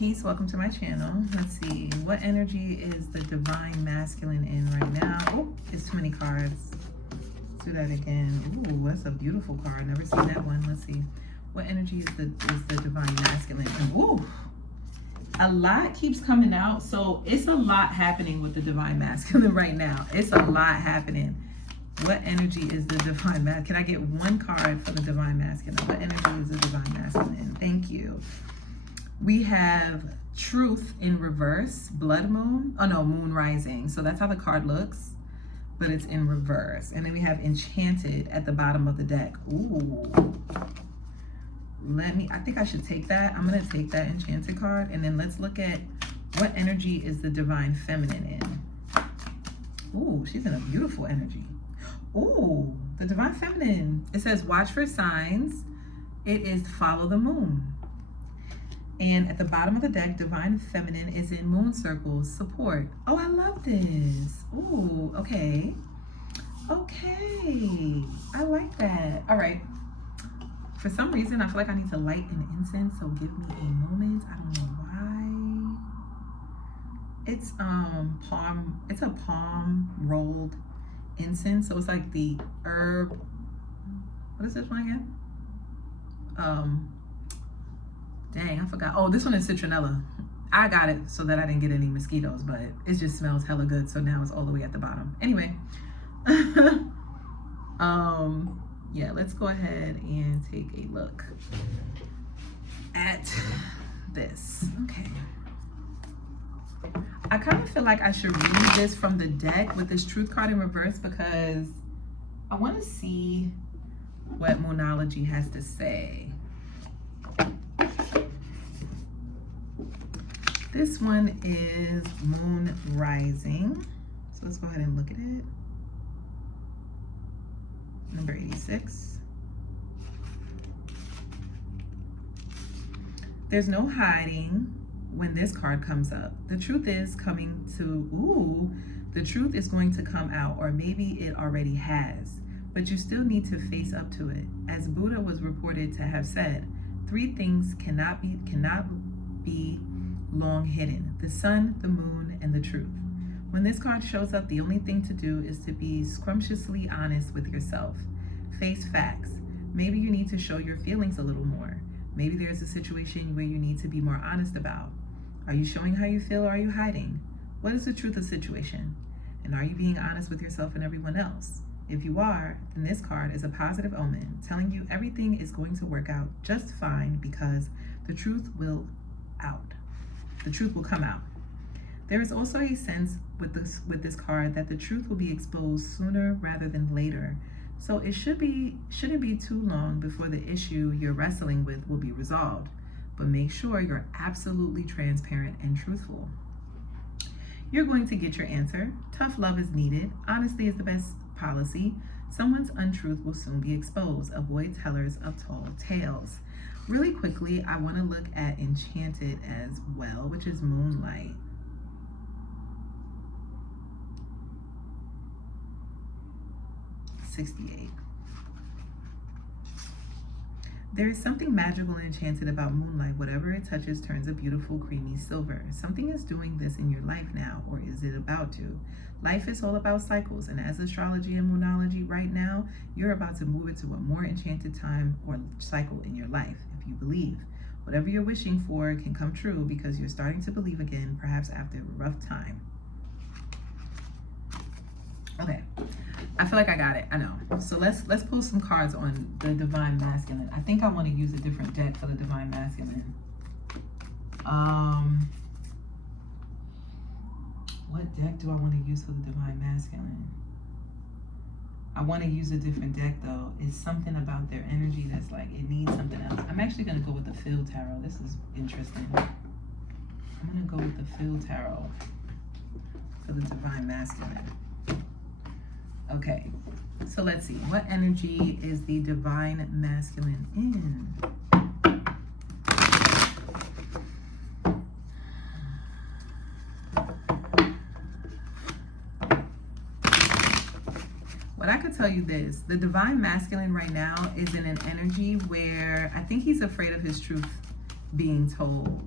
Peace, welcome to my channel. Let's see, what energy is the divine masculine in right now? Oh, it's too many cards. Let's do that again. Ooh, that's a beautiful card. Never seen that one. Let's see. What energy is the divine masculine? And ooh, a lot keeps coming out. So it's a lot happening with the divine masculine right now. It's a lot happening. What energy is the divine masculine? Can I get one card for the divine masculine? What energy is the divine masculine? Thank you. We have truth in reverse, blood moon. Oh no, moon rising. So that's how the card looks, but it's in reverse. And then we have enchanted at the bottom of the deck. Ooh. I think I should take that. I'm gonna take that enchanted card, and then let's look at what energy is the divine feminine in. Ooh, she's in a beautiful energy. Ooh, the divine feminine. It says watch for signs. It is follow the moon. And at the bottom of the deck, divine feminine is in moon circles, support. Oh, I love this. Ooh, okay. Okay, I like that. All right. For some reason, I feel like I need to light an incense, so give me a moment. I don't know why. It's it's a palm rolled incense. So it's like the herb. What is this one again? Dang, I forgot. Oh, this one is citronella. I got it so that I didn't get any mosquitoes, but it just smells hella good. So now it's all the way at the bottom. Anyway, yeah, let's go ahead and take a look at this. Okay. I kind of feel like I should read this from the deck with this truth card in reverse because I want to see what Moonology has to say. This one is Moon Rising. So let's go ahead and look at it. Number 86. There's no hiding when this card comes up. The truth is coming to, the truth is going to come out, or maybe it already has, but you still need to face up to it. As Buddha was reported to have said, 3 things cannot be long hidden: the sun, the moon, and the truth. When this card shows up, the only thing to do is to be scrumptiously honest with yourself. Face facts. Maybe you need to show your feelings a little more. Maybe there's a situation where you need to be more honest about. Are you showing how you feel, or are you hiding? What is the truth of the situation? And are you being honest with yourself and everyone else? If you are, then this card is a positive omen, telling you everything is going to work out just fine because the truth will out. The truth will come out. There is also a sense with this card that the truth will be exposed sooner rather than later. So it shouldn't be too long before the issue you're wrestling with will be resolved. But make sure you're absolutely transparent and truthful. You're going to get your answer. Tough love is needed. Honesty is the best policy. Someone's untruth will soon be exposed. Avoid tellers of tall tales. Really quickly, I want to look at Enchanted as well, which is Moonlight. $68. There is something magical and enchanted about moonlight. Whatever it touches turns a beautiful creamy silver. Something is doing this in your life now, or is it about to? Life is all about cycles, and as astrology and moonology right now, you're about to move into a more enchanted time or cycle in your life. If you believe, whatever you're wishing for can come true because you're starting to believe again, perhaps after a rough time. Okay, I feel like I got it. I know. So let's pull some cards on the divine masculine. I think I want to use a different deck for the divine masculine. What deck do I want to use for the divine masculine? I want to use a different deck though. It's something about their energy that's like it needs something else. I'm actually going to go with the Field Tarot. This is interesting. I'm going to go with the Field Tarot for the divine masculine. Okay, so let's see. What energy is the divine masculine in? What I could tell you this, the divine masculine right now is in an energy where I think he's afraid of his truth being told.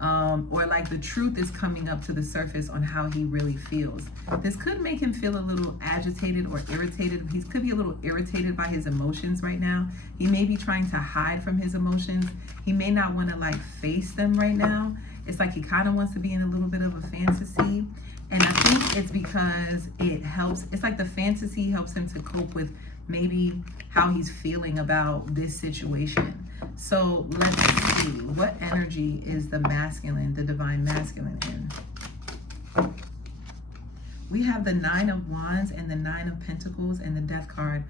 or like the truth is coming up to the surface on how he really feels. This could make him feel a little agitated or irritated. He could be a little irritated by his emotions right now. He may be trying to hide from his emotions. He may not want to like face them right now. It's like he kind of wants to be in a little bit of a fantasy. And I think it's because it helps. It's like the fantasy helps him to cope with maybe how he's feeling about this situation. So let's see, what energy is the masculine, the divine masculine in? We have the 9 of Wands and the 9 of Pentacles and the Death card.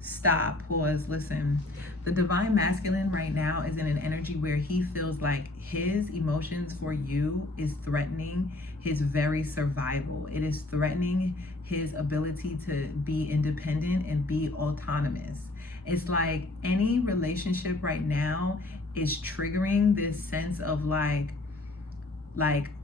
Stop, pause, listen. The divine masculine right now is in an energy where he feels like his emotions for you is threatening his very survival. It is threatening his ability to be independent and be autonomous. It's like any relationship right now is triggering this sense of like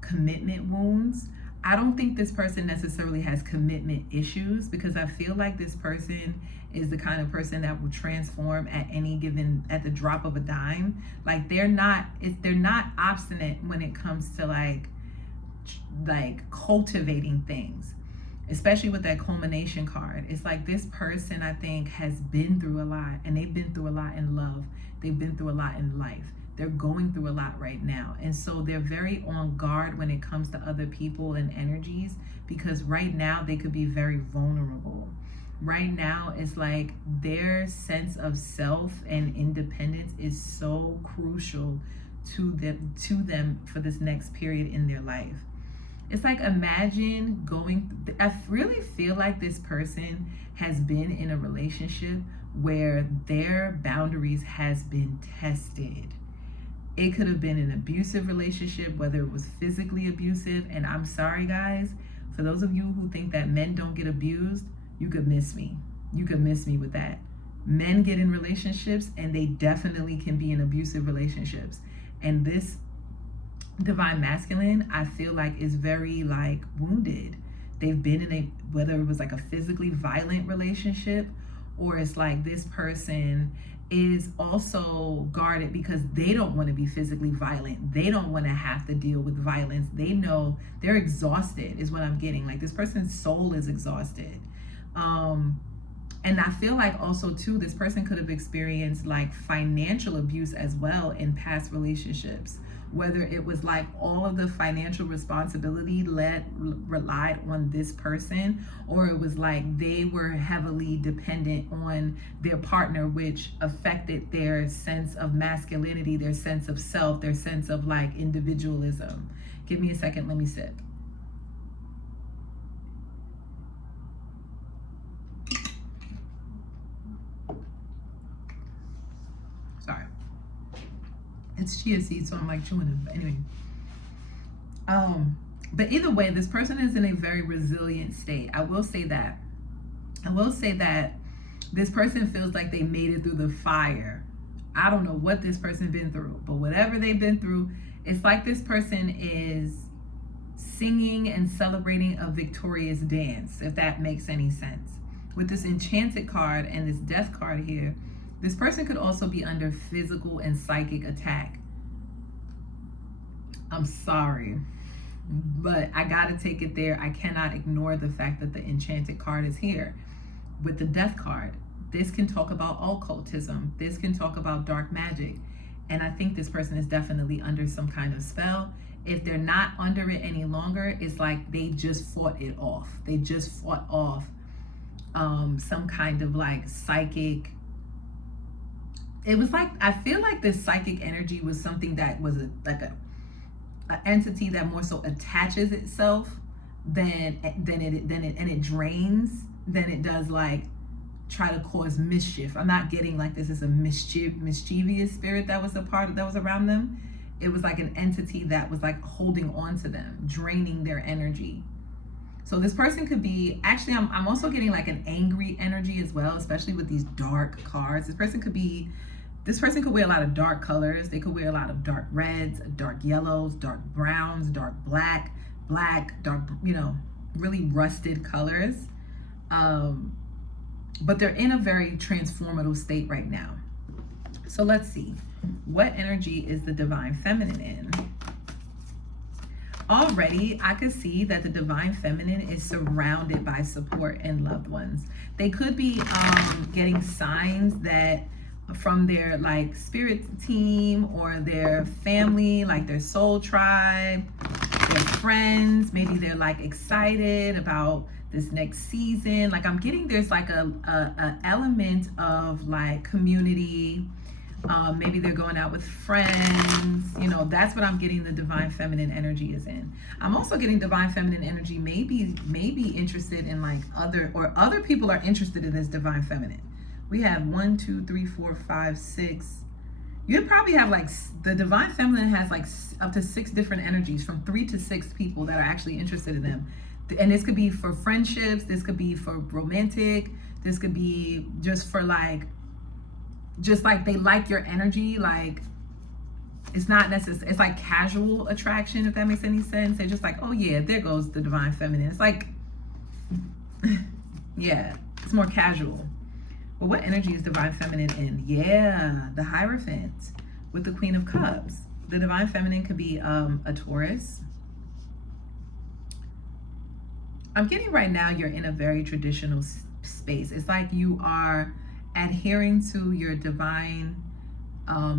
commitment wounds. I don't think this person necessarily has commitment issues, because I feel like this person is the kind of person that will transform at the drop of a dime. Like they're not obstinate when it comes to like cultivating things, especially with that culmination card. It's like this person, I think, has been through a lot, and they've been through a lot in love. They've been through a lot in life. They're going through a lot right now. And so they're very on guard when it comes to other people and energies, because right now they could be very vulnerable. Right now, it's like their sense of self and independence is so crucial to them for this next period in their life. It's like, imagine I really feel like this person has been in a relationship where their boundaries has been tested. It could have been an abusive relationship, whether it was physically abusive. And I'm sorry, guys, for those of you who think that men don't get abused, you could miss me. You could miss me with that. Men get in relationships, and they definitely can be in abusive relationships. And this divine masculine, I feel like, is very like wounded. They've been in whether it was like a physically violent relationship, or it's like this person is also guarded because they don't want to be physically violent. They don't want to have to deal with violence. They know they're exhausted, is what I'm getting. Like this person's soul is exhausted. And I feel like also too, this person could have experienced like financial abuse as well in past relationships, whether it was like all of the financial responsibility relied on this person, or it was like they were heavily dependent on their partner, which affected their sense of masculinity, their sense of self, their sense of like individualism. Give me a second, let me sip. Sorry. It's chia seeds, so I'm like chewing them. But anyway. But either way, this person is in a very resilient state. I will say that. I will say that this person feels like they made it through the fire. I don't know what this person's been through, but whatever they've been through, it's like this person is singing and celebrating a victorious dance, if that makes any sense. With this enchanted card and this death card here, this person could also be under physical and psychic attack. I'm sorry, but I gotta take it there. I cannot ignore the fact that the enchanted card is here. With the death card, this can talk about occultism. This can talk about dark magic. And I think this person is definitely under some kind of spell. If they're not under it any longer, it's like they just fought it off. They just fought off some kind of like psychic. It was like, I feel like this psychic energy was something that was like an entity that more so attaches itself than it drains than it does like try to cause mischief. I'm not getting like this is a mischievous spirit that was around them. It was like an entity that was like holding on to them, draining their energy. So this person could be, actually, I'm also getting like an angry energy as well, especially with these dark cards. This person could wear a lot of dark colors. They could wear a lot of dark reds, dark yellows, dark browns, dark black, dark, really rusted colors. But they're in a very transformative state right now. So let's see. What energy is the divine feminine in? already I could see that the divine feminine is surrounded by support and loved ones. They could be getting signs that from their like spirit team or their family, like their soul tribe, their friends. Maybe they're like excited about this next season. Like I'm getting there's like a element of like community. Maybe they're going out with friends. You know, that's what I'm getting the divine feminine energy is in. I'm also getting divine feminine energy maybe interested in like other people are interested in this divine feminine. We have 1, 2, 3, 4, 5, 6. You probably have like the divine feminine has like up to 6 different energies, from 3 to 6 people that are actually interested in them. And this could be for friendships, this could be for romantic, this could be just for like, just like they like your energy. Like it's not necessary, it's like casual attraction, if that makes any sense. They're just like, oh yeah, there goes the divine feminine. It's like, yeah, it's more casual. But what energy is divine feminine in? Yeah, the Hierophant with the Queen of Cups. The divine feminine could be a Taurus. I'm getting right now you're in a very traditional space. It's like you are adhering to your divine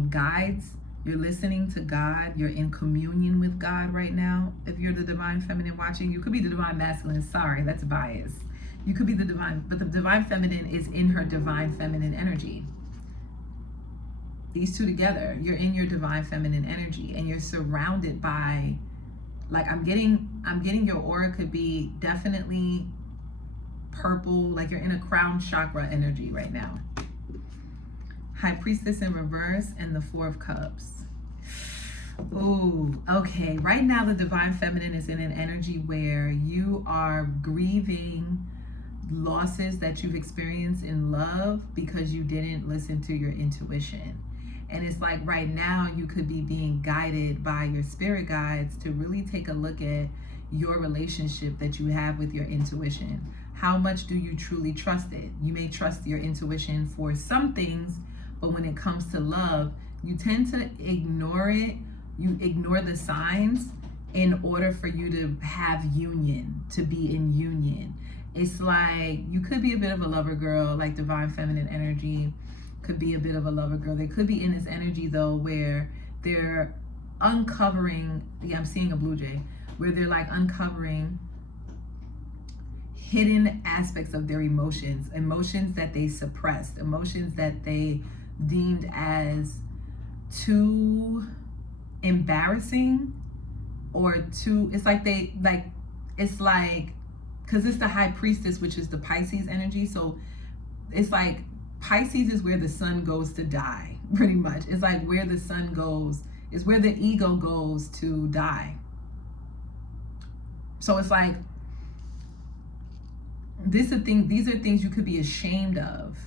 guides. You're listening to God. You're in communion with God right now. If you're the divine feminine watching, you could be the divine masculine. Sorry, that's bias. You could be the divine, but the divine feminine is in her divine feminine energy. These two together, you're in your divine feminine energy, and you're surrounded by, like I'm getting your aura could be definitely purple, like you're in a crown chakra energy right now. High Priestess in reverse and the 4 of Cups. Ooh, okay. Right now the divine feminine is in an energy where you are grieving losses that you've experienced in love because you didn't listen to your intuition. And it's like right now you could be being guided by your spirit guides to really take a look at your relationship that you have with your intuition. How much do you truly trust it? You may trust your intuition for some things, but when it comes to love, you tend to ignore it. You ignore the signs in order for you to have union, to be in union. It's like you could be a bit of a lover girl, like divine feminine energy could be a bit of a lover girl. They could be in this energy though where they're uncovering, yeah, I'm seeing a blue jay, where they're like uncovering hidden aspects of their emotions that they suppressed, emotions that they deemed as too embarrassing or too, it's like they like, it's like, because it's the High Priestess, which is the Pisces energy. So it's like Pisces is where the sun goes to die, pretty much. It's like where the sun goes is where the ego goes to die. So it's like these are things you could be ashamed of,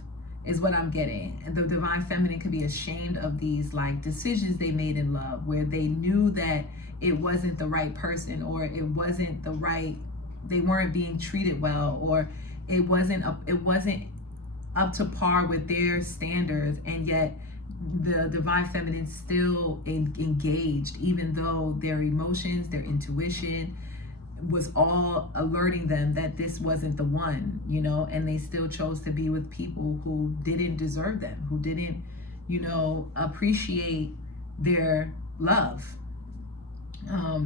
is what I'm getting. And the divine feminine could be ashamed of these like decisions they made in love where they knew that it wasn't the right person, or it wasn't the right, they weren't being treated well, or it wasn't up to par with their standards, and yet the divine feminine still engaged, even though their emotions, their intuition was all alerting them that this wasn't the one, you know, and they still chose to be with people who didn't deserve them, who didn't, you know, appreciate their love.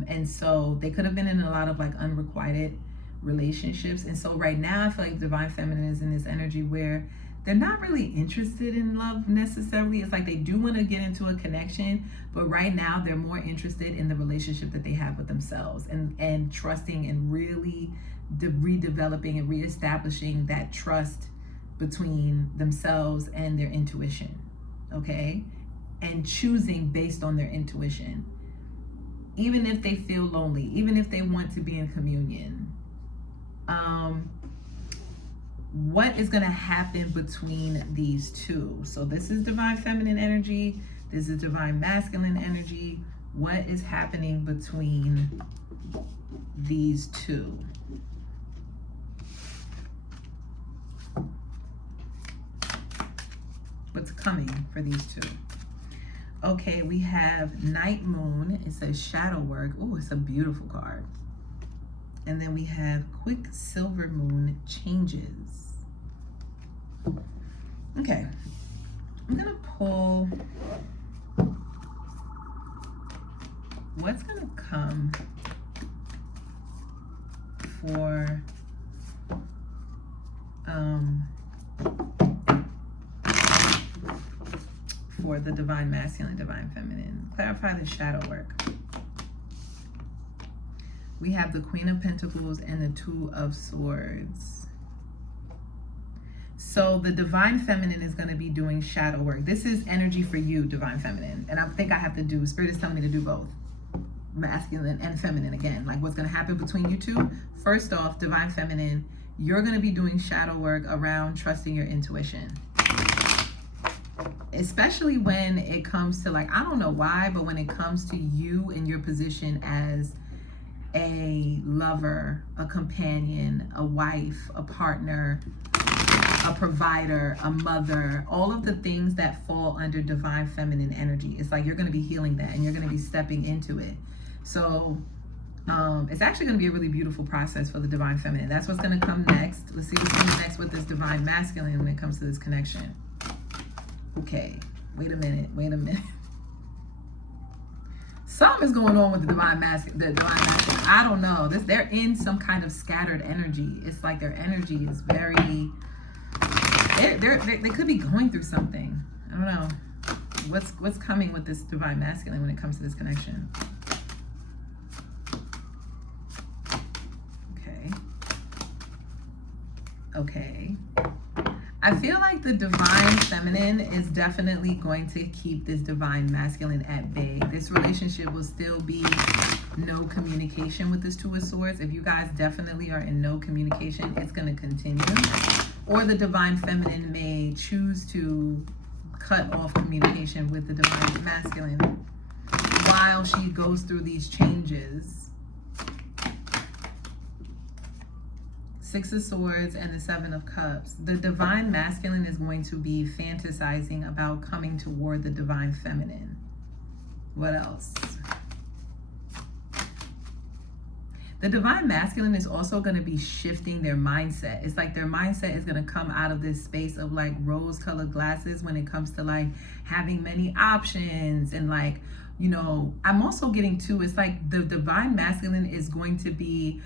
And so they could have been in a lot of like unrequited relationships. And so right now I feel like divine feminine is in this energy where they're not really interested in love necessarily. It's like they do want to get into a connection, but right now they're more interested in the relationship that they have with themselves, and trusting and really redeveloping and reestablishing that trust between themselves and their intuition, okay? And choosing based on their intuition. Even if they feel lonely, even if they want to be in communion. What is going to happen between these two? So this is divine feminine energy. This is divine masculine energy. What is happening between these two? What's coming for these two? Okay, we have Night Moon. It says shadow work. Oh, it's a beautiful card. And then we have Quicksilver Moon changes. Okay, I'm gonna pull what's gonna come for the Divine Masculine, Divine Feminine. Clarify the shadow work. We have the Queen of Pentacles and the Two of Swords. So the Divine Feminine is going to be doing shadow work. This is energy for you, Divine Feminine. And I think I have to do, Spirit is telling me to do both. Masculine and feminine again. Like what's going to happen between you two. First off, Divine Feminine, you're going to be doing shadow work around trusting your intuition. Especially when it comes to, like, I don't know why, but when it comes to you and your position as a lover, a companion, a wife, a partner, a provider, a mother, all of the things that fall under Divine Feminine energy. It's like you're going to be healing that and you're going to be stepping into it. So it's actually going to be a really beautiful process for the Divine Feminine. That's what's going to come next. Let's see what's coming next with this Divine Masculine when it comes to this connection. Okay, wait a minute. Something is going on with the Divine Masculine. I don't know. They're in some kind of scattered energy. It's like their energy is very. They could be going through something. I don't know. What's coming with this Divine Masculine when it comes to this connection? Okay. I feel like the Divine Feminine is definitely going to keep this Divine Masculine at bay. This relationship will still be no communication with this Two of Swords. If you guys definitely are in no communication, it's going to continue. Or the Divine Feminine may choose to cut off communication with the Divine Masculine while she goes through these changes. Six of Swords and the Seven of Cups. The Divine Masculine is going to be fantasizing about coming toward the Divine Feminine. What else? The Divine Masculine is also going to be shifting their mindset. It's like their mindset is going to come out of this space of like rose-colored glasses when it comes to like having many options and like, you know, I'm also getting to, it's like the Divine Masculine is going to be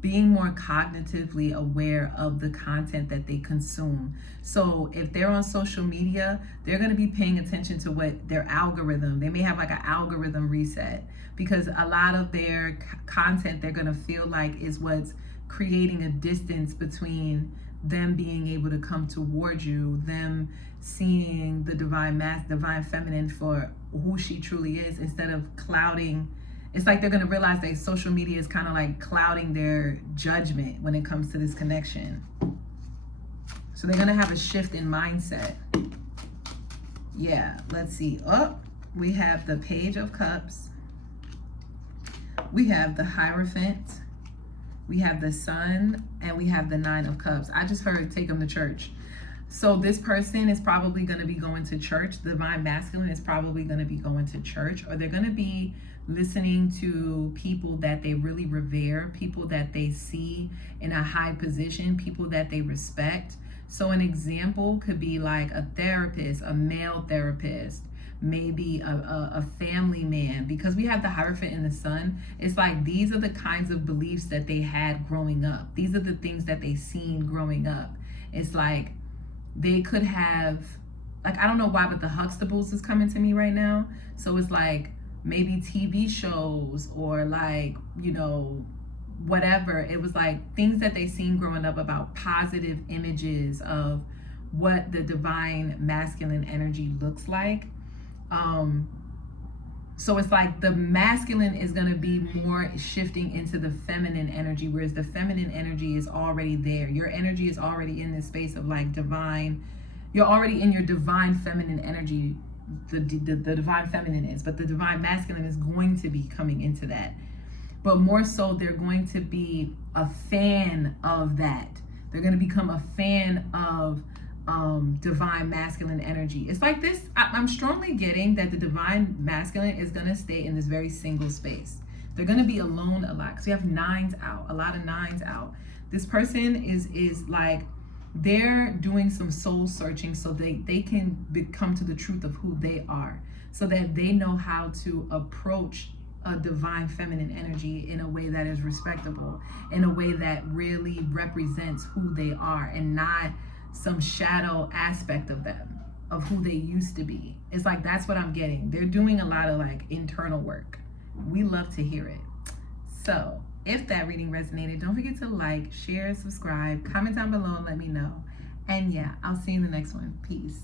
being more cognitively aware of the content that they consume. So if they're on social media, they're going to be paying attention to what their algorithm, they may have like an algorithm reset, because a lot of their content they're going to feel like is what's creating a distance between them being able to come towards you, them seeing the Divine Feminine for who she truly is, instead of clouding. It's like they're going to realize that social media is kind of like clouding their judgment when it comes to this connection. So they're going to have a shift in mindset. Yeah, let's see. Oh, we have the Page of Cups. We have the Hierophant. We have the Sun. And we have the Nine of Cups. I just heard take them to church. So this person is probably going to be going to church. The Divine Masculine is probably going to be going to church, or they're going to be listening to people that they really revere, people that they see in a high position, people that they respect. So an example could be like a therapist, a male therapist, maybe a family man, because we have the Hierophant and the Sun. It's like these are the kinds of beliefs that they had growing up. These are the things that they seen growing up. It's like they could have, like, I don't know why, but the Huxtables is coming to me right now. So it's like maybe TV shows or like, you know, whatever. It was like things that they seen growing up about positive images of what the Divine Masculine energy looks like. So it's like the masculine is going to be more shifting into the feminine energy, whereas the feminine energy is already there. Your energy is already in this space of like divine. You're already in your divine feminine energy. The divine feminine is, but the divine masculine is going to be coming into that. But more so, they're going to be a fan of that. They're going to become a fan of divine masculine energy. It's like this, I'm strongly getting that the divine masculine is going to stay in this very single space. They're going to be alone a lot because we have nines out, a lot of nines out. This person is like, they're doing some soul searching so they can come to the truth of who they are, so that they know how to approach a divine feminine energy in a way that is respectable, in a way that really represents who they are and not some shadow aspect of them, of who they used to be. It's like, that's what I'm getting. They're doing a lot of like internal work. We love to hear it. So if that reading resonated, don't forget to like, share, subscribe, comment down below and let me know. And yeah, I'll see you in the next one. Peace.